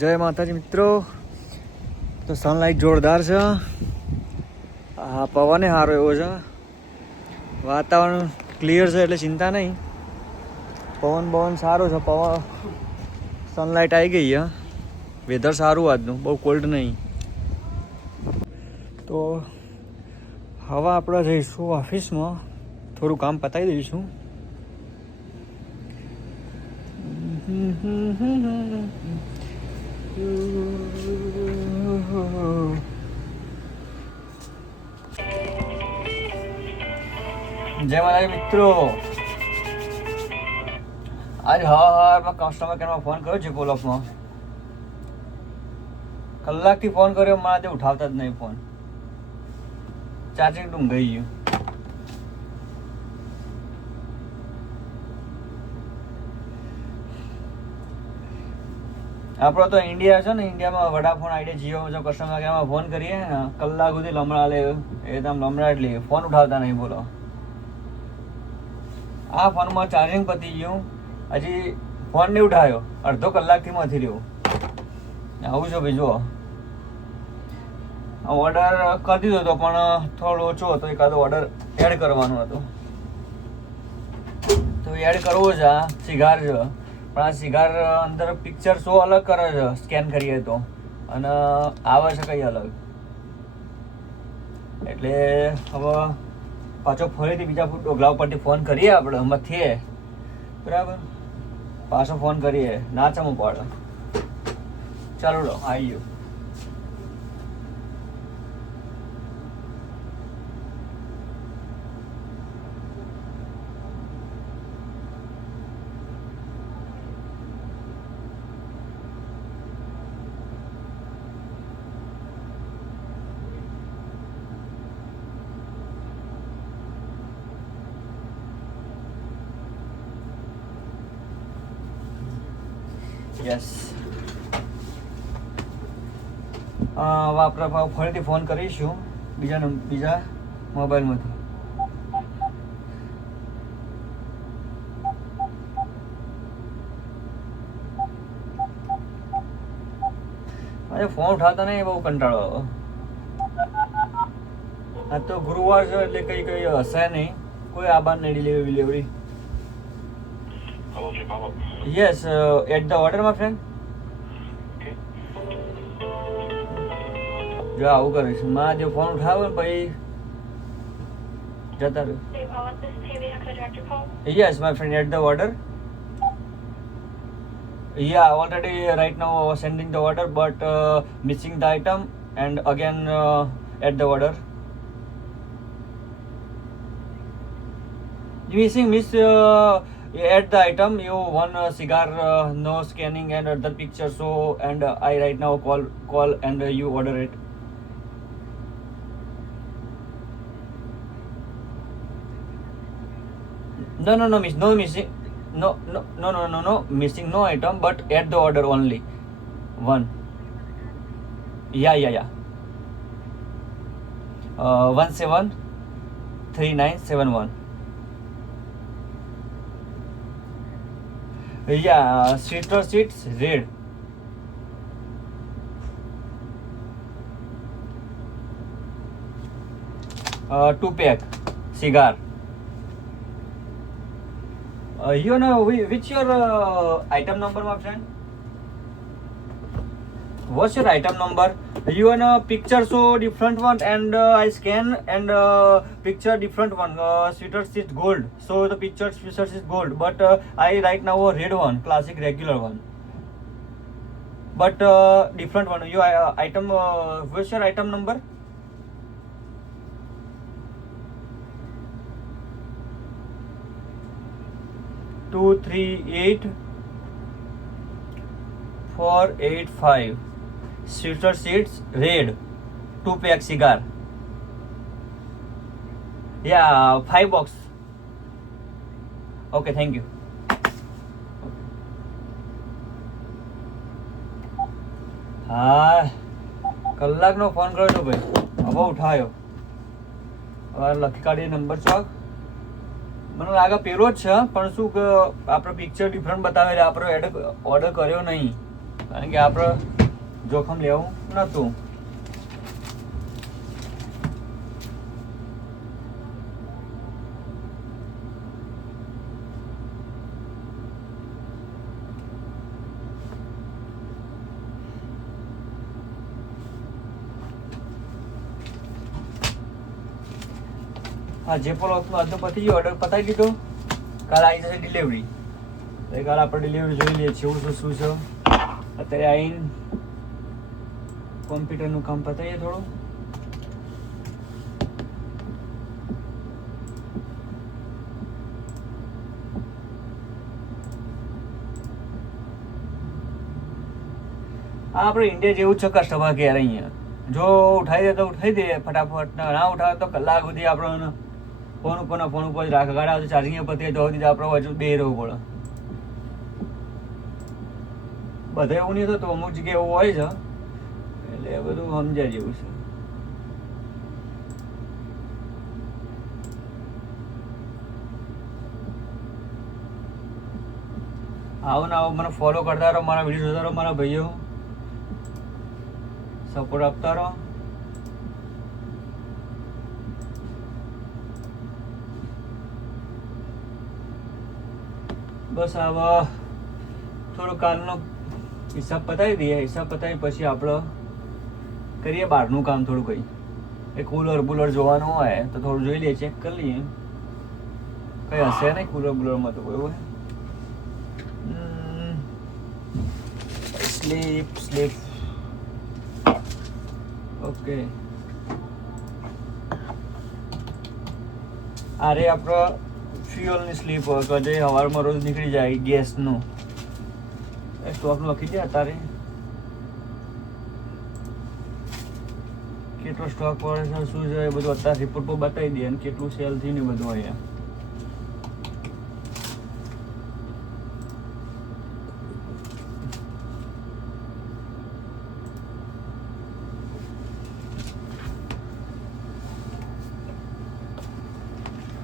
જય માતાજી મિત્રો. તો સનલાઇટ જોરદાર છે. આ પવન સારો એવો છે. વાતાવરણ ક્લિયર છે એટલે ચિંતા નહીં. પવન સારો છે. સનલાઇટ આવી ગઈ છે. વેધર સારું આજનું, બહુ કોલ્ડ નહીં. તો હવે આપણે જઈશું ઓફિસમાં, થોડું કામ પતાવી દઈશું. જય માતાજી મિત્રો. આજ હા કસ્ટમર કેરમાં ફોન કર્યો છે કોલફમાં. કલાકથી ફોન કર્યો, મારા તે ઉઠાવતા જ નહીં ફોન. ચાર્જિંગ ડૂમ ગઈ ગયું. આપણો તો ઇન્ડિયા છે ને, ઇન્ડિયામાં વડાફોન આઈડિયા જીઓ જો કસ્ટમર કેરમાં ફોન કરીએ ને, કલાક સુધી લમણા લે. એ તમે લમણા એટલે ફોન ઉઠાવતા નહીં. બોલો, આ ફોનમાં ચાર્જિંગ પતી ગયું, હજી ફોન નહીં ઉઠાવ્યો, અડધો કલાકથી નથી રહ્યું. આવું છે ભાઈ. જુઓ, ઓર્ડર કરી દીધો હતો પણ થોડો ઓછો હતો. એકાદો ઓર્ડર એડ કરવાનો હતો તો એડ કરવો છે. આ સિગાર છે, પણ આ સિગાર અંદર પિક્ચર શો અલગ કરે છે સ્કેન કરીએ તો, અને આવે છે કંઈ અલગ. એટલે હવે પાછો ફરીથી બીજા ડોગલા ઉપરથી ફોન કરીએ આપણે મથીએ, બરાબર. પાછો ફોન કરીએ, ના ચમું પડે. ચાલો લો, આવી ગયો. યસ. હવે આપણે ફરીથી ફોન કરીશું બીજા મોબાઈલમાંથી. અરે ફોન ઉઠાવતા નહીં, બહુ કંટાળો આવે. આ તો ગુરુવાર છે એટલે કઈ હશે નહીં, કોઈ આબાર નહીં. Delivery. Yes, at the order, my friend. જો આવું કરીશ, માં જે ફોન ઉઠાવે ને પછી જતા રહ્યો. Yes, my friend, at the order. Yeah, already right now sending the order, but missing the item and again at the order. Missing at the item you one cigar, no scanning and other picture. So and I right now call and you order it. No missing. No missing no item, but at the order only one. Yeah. 173971. Yeah, citrus seeds red. Two pack cigar. You know which your item number, my friend? What's your item number? You know picture so different one and I scan and picture different one. Citrus is gold, so the picture citrus is gold, but I right now a red one, classic regular one, but different one. You item what's your item number? Two 38485. Citrus seeds red, 2 pack cigar. Yeah, 5 box. Okay, thank you. હા, કલાકનો phone કર્યો તો ભાઈ, હવે ઉઠાયો. હવે લખી કાઢી number ચોક. મને લાગે પેલો જ છે, પણ શું કે આપણે પિક્ચર ડિફરન્ટ બતાવે, આપણે ઓર્ડર કર્યો નહીં. કારણ કે આપણે જોખમ લેવું નહોતું. હા, જે પણ વસ્તુ આજનો પતી ગયો, ઓર્ડર પતાવી દીધો. કાલે આવી જશે ડિલિવરી. કાલે આપણે ડિલિવરી જોઈ લઈએ છીએ શું છે. અત્યારે આવીને કોમ્પ્યુટરનું કામ પતાવીએ થોડું. આપણે ઇન્ડિયા જેવું છે કસ્ટમર કેર અહીંયા. જો ઉઠાવી દે તો ઉઠાવી દે ફટાફટ, ના ઉઠાવે તો કલાક સુધી આપણે ફોન ઉપર જ રાખે. ગાડા આવતી ચાર્જિંગ પતી તો સુધી આપણે હજુ બે રહેવું પડે. બધે એવું નહીં થતું, અમુક જગ્યાએ એવું હોય છે, એટલે એ બધું સમજ્યા જેવું છે. આવો ને આવો મને ફોલો કરતા રહો, મારા વિડીયો જોતા રહો, મારા ભાઈઓ સપોર્ટ આપતા રહો. બસ આવા થોડો કાલનો હિસાબ પતાવી દઈએ. હિસાબ પતાવી પછી આપણે કરીએ બહારનું કામ થોડું. કંઈ એ કુલર બુલર જોવાનું હોય તો થોડું જોઈ લઈએ, ચેક કરી લઈએ. કંઈ હશે નહીં કુલર બુલરમાં તો કોઈ હોય. Slip okay. અરે આપણે ફ્યુઅલની સ્લીપ હોય કે જે સવારમાં રોજ નીકળી જાય ગેસનું સ્ટોકનું લખી દે. અત્યારે કેટલો સ્ટોક પડે છે, શું છે, એ બધું અત્યારે રિપોર્ટ પર બતાવી દે અને કેટલું સેલ થયું ને બધું અહીંયા.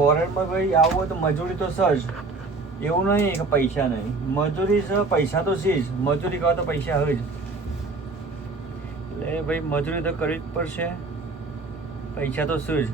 ફોરેનમાં ભાઈ આવું હોય તો મજૂરી તો સજ, એવું નહીં કે પૈસા નહીં. મજૂરી છે, પૈસા તો છે જ. મજૂરી કરવા તો પૈસા હવે જ, એટલે ભાઈ મજૂરી તો કરવી જ પડશે, પૈસા તો શું જ.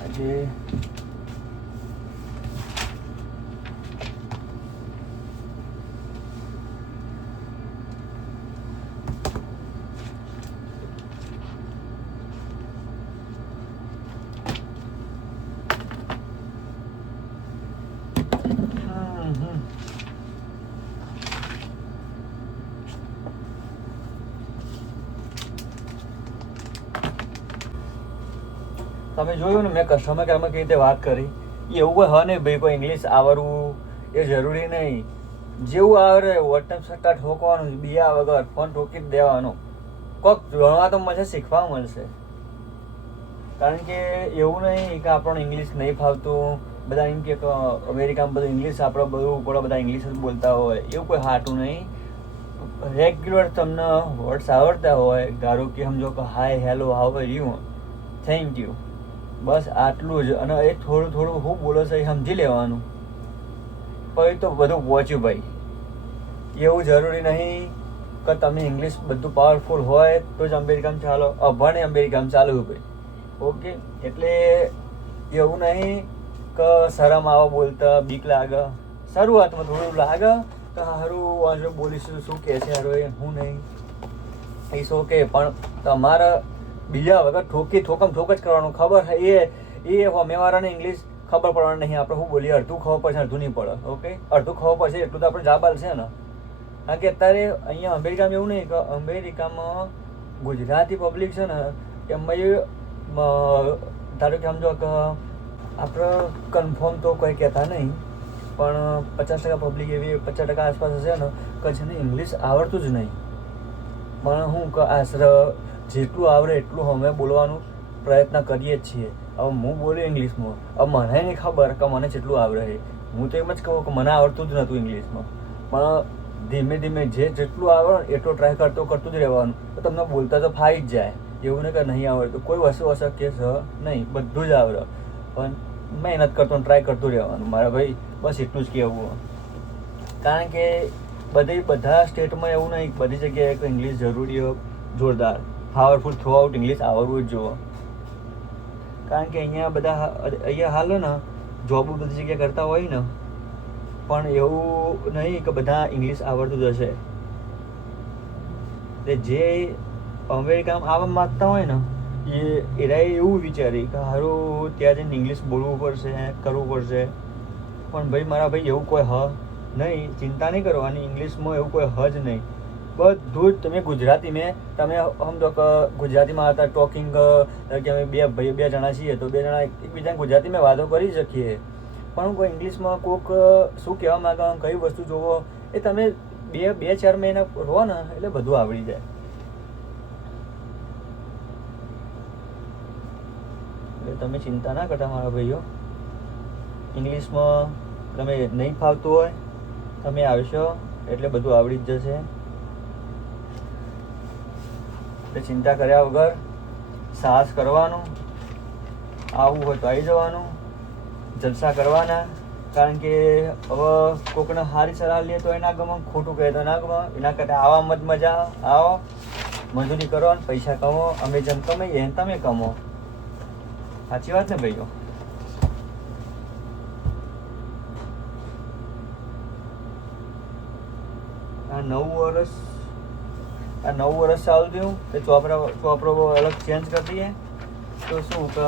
આજે તમે જોયું ને મેં કસ્ટમર કેરમાં કેવી રીતે વાત કરી. એવું કોઈ હા નહીં ભાઈ કોઈ ઇંગ્લિશ આવડવું એ જરૂરી નહીં. જેવું આવડે વોટ્સએપ સટ્ટા ઠોકવાનું, બીયા વગર ફોન ઠોકી જ દેવાનો. કોઈક ભણવા તો મળશે, શીખવા મળશે. કારણ કે એવું નહીં કે આપણને ઇંગ્લિશ નહીં ફાવતું. બધા એમ કે અમેરિકામાં બધું ઇંગ્લિશ આપણે બધું બધા ઇંગ્લિશ જ બોલતા હોય, એવું કોઈ હાટું નહીં. રેગ્યુલર તમને વર્ડ્સ આવડતા હોય, ધારો કે સમજો કે hi, hello, how are you, thank you, બસ આટલું જ. અને એ થોડું થોડું શું બોલે છે એ સમજી લેવાનું. પછી તો બધું પહોંચ્યું ભાઈ. એવું જરૂરી નહીં કે તમે ઇંગ્લિશ બધું પાવરફુલ હોય તો જ અમેરિકામાં ચાલો, અભણે અમેરિકામાં ચાલવું ભાઈ. ઓકે, એટલે એવું નહીં કે શરમ આવો બોલતા, બીક લાગે. શરૂઆતમાં થોડું લાગે કે સારું આજે બોલીશું, શું કહે છે હારું, એ હું નહીં, ઇટ્સ ઓકે. પણ તમારે બીજા વગર ઠોક જ કરવાનું. ખબર એ હોમેવાળાને ઇંગ્લિશ ખબર પડવાનું નહીં. આપણે શું બોલીએ, અડધું ખબર પડશે, અડધું નહીં પડે. ઓકે, અડધું ખબર પડશે એટલું તો આપણે જાબાલ છે ને. કારણ કે અત્યારે અહીંયા અમેરિકામાં એવું નહીં કે અમેરિકામાં ગુજરાતી પબ્લિક છે ને એમાં ધારો કે સમજો કે આપણે કન્ફર્મ તો કોઈ કહેતા નહીં, પણ 50% પબ્લિક એવી 50% આસપાસ હશે ને કે છે ને ઇંગ્લિશ આવડતું જ નહીં. પણ હું કે આશરે જેટલું આવડે એટલું અમે બોલવાનું પ્રયત્ન કરીએ જ છીએ. હવે હું બોલું ઇંગ્લિશમાં, હવે મને નહીં ખબર કે મને જેટલું આવડે છે. હું તો એમ જ કહું કે મને આવડતું જ નહોતું ઇંગ્લિશમાં, પણ ધીમે ધીમે જેટલું આવડે એટલો ટ્રાય કરતું જ રહેવાનું. તો તમને બોલતા તો ફાઈ જ જાય. એવું નહીં કે નહીં આવડતું, કોઈ વસ્તુ અશક્ય છે નહીં, બધું જ આવડે. પણ મહેનત કરતો ટ્રાય કરતું રહેવાનું મારા ભાઈ. બસ એટલું જ કહેવું. કારણ કે બધા સ્ટેટમાં એવું નહીં, બધી જગ્યાએ ઇંગ્લિશ જરૂરી હોય, જોરદાર પાવરફુલ થ્રુ આઉટ ઇંગ્લિશ આવડવું જ જોઈએ. કારણ કે અહીંયા હાલ ને જોબ બધી જગ્યાએ કરતા હોય ને, પણ એવું નહીં કે બધા ઇંગ્લિશ આવડતું જ હશે. જે અમેરિકામાં આવવા માગતા હોય ને એરા એવું વિચારી કે હારું ત્યાં જઈને ઇંગ્લિશ બોલવું પડશે, કરવું પડશે. પણ ભાઈ મારા ભાઈ એવું કોઈ નહીં, ચિંતા નહીં કરવાની. ઇંગ્લિશમાં એવું કોઈ જ નહીં. બધું જ તમે ગુજરાતીમાં તમે સમજો કે ગુજરાતીમાં હતા ટોકિંગ કે અમે બે જણા છીએ તો બે જણા એકબીજાને ગુજરાતીમાં વાતો કરી શકીએ. પણ કોઈ ઇંગ્લિશમાં કોઈક શું કહેવા માંગે, કઈ વસ્તુ જોવો, એ તમે 2-4 મહિના રહો ને એટલે બધું આવડી જાય. એટલે તમે ચિંતા ના કરતા મારા ભાઈઓ. ઇંગ્લિશમાં તમે નહીં ફાવતું હોય તમે આવશો એટલે બધું આવડી જ જશે. એટલે ચિંતા કર્યા વગર સાહસ કરવાનું, આવવું હોય તો આવી જવાનું, જલસા કરવાના. કારણ કે હવે કોકને સારી સલાહ લે તો એના ગમે, ખોટું કહે તો ના ગમે. એના કરતાં આવા મજા આવો, મજૂરી કરો ને પૈસા કમો. અમે જેમ કમાઈએ એમ તમે કમો. સાચી વાત ને ભાઈઓ? આ 9 વર્ષ ચાલુ થયું તે ચોપડો અલગ ચેન્જ કરી દઈએ તો શું કે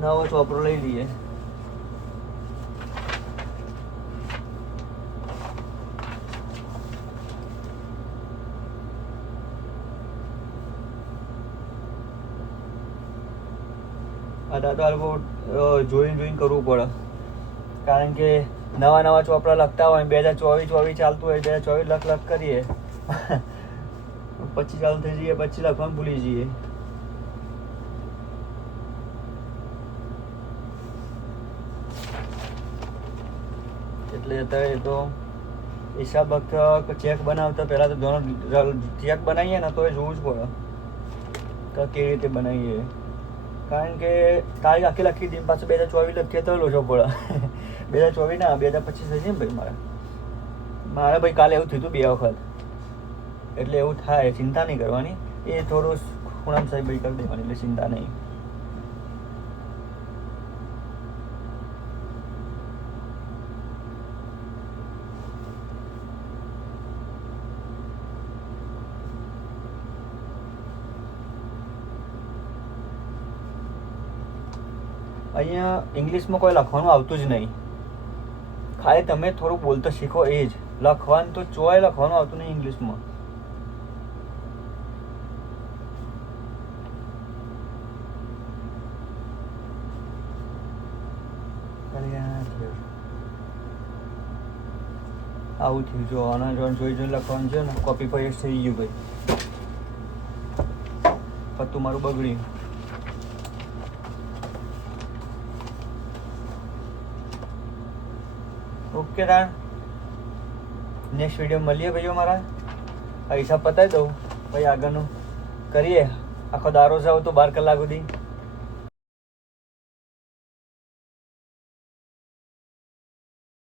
નવો ચોપડો લઈ લઈએ. આ દાદા લોકો જોઈને કરવું પડે. કારણ કે નવા ચોપડા લખતા હોય, 2024 ચાલતું હોય, 2024 લખ કરીએ, પછી ચાલુ થઈ જઈએ, પછી લખવાનું ભૂલી જઈએ. એટલે અત્યારે તો હિસાબ ચેક બનાવતા પહેલા તો ચેક બનાવીએ ને તો એ જોવું જ પડે કે કેવી રીતે બનાવીએ. કારણ કે તારીખ આખી લખી દઈએ પાછું 2024 લખીએ તો લોચો પડે. 2024 ના 2025 થઈ જાય ને ભાઈ. મારા ભાઈ કાલે એવું થયું હતું 2 વખત. એટલે એવું થાય, ચિંતા નહીં કરવાની. એ થોડું ખૂણામાં સાહેબ ભાઈ કરી દેવાની, એટલે ચિંતા નહીં. અહીંયા ઇંગ્લિશમાં કોઈ લખવાનું આવતું જ નહીં. ખાલી તમે થોડું બોલતા શીખો એ જ. લખવાનું તો ચોય લખવાનું આવતું નહીં ઇંગ્લિશમાં. આવું થયું જો આના જોઈને લખવાનું છે ને, કોપી પેસ્ટ થઈ ગયું ભાઈ. પત્તું મારું બગડ્યું. ઓકે તાર નેક્સ્ટ વિડીયો મળીએ ભાઈઓ. મારા આ હિસાબ પતાવી દઉં ભાઈ, આગળનું કરીએ. આખો દારો જાવ તો 12 કલાક સુધી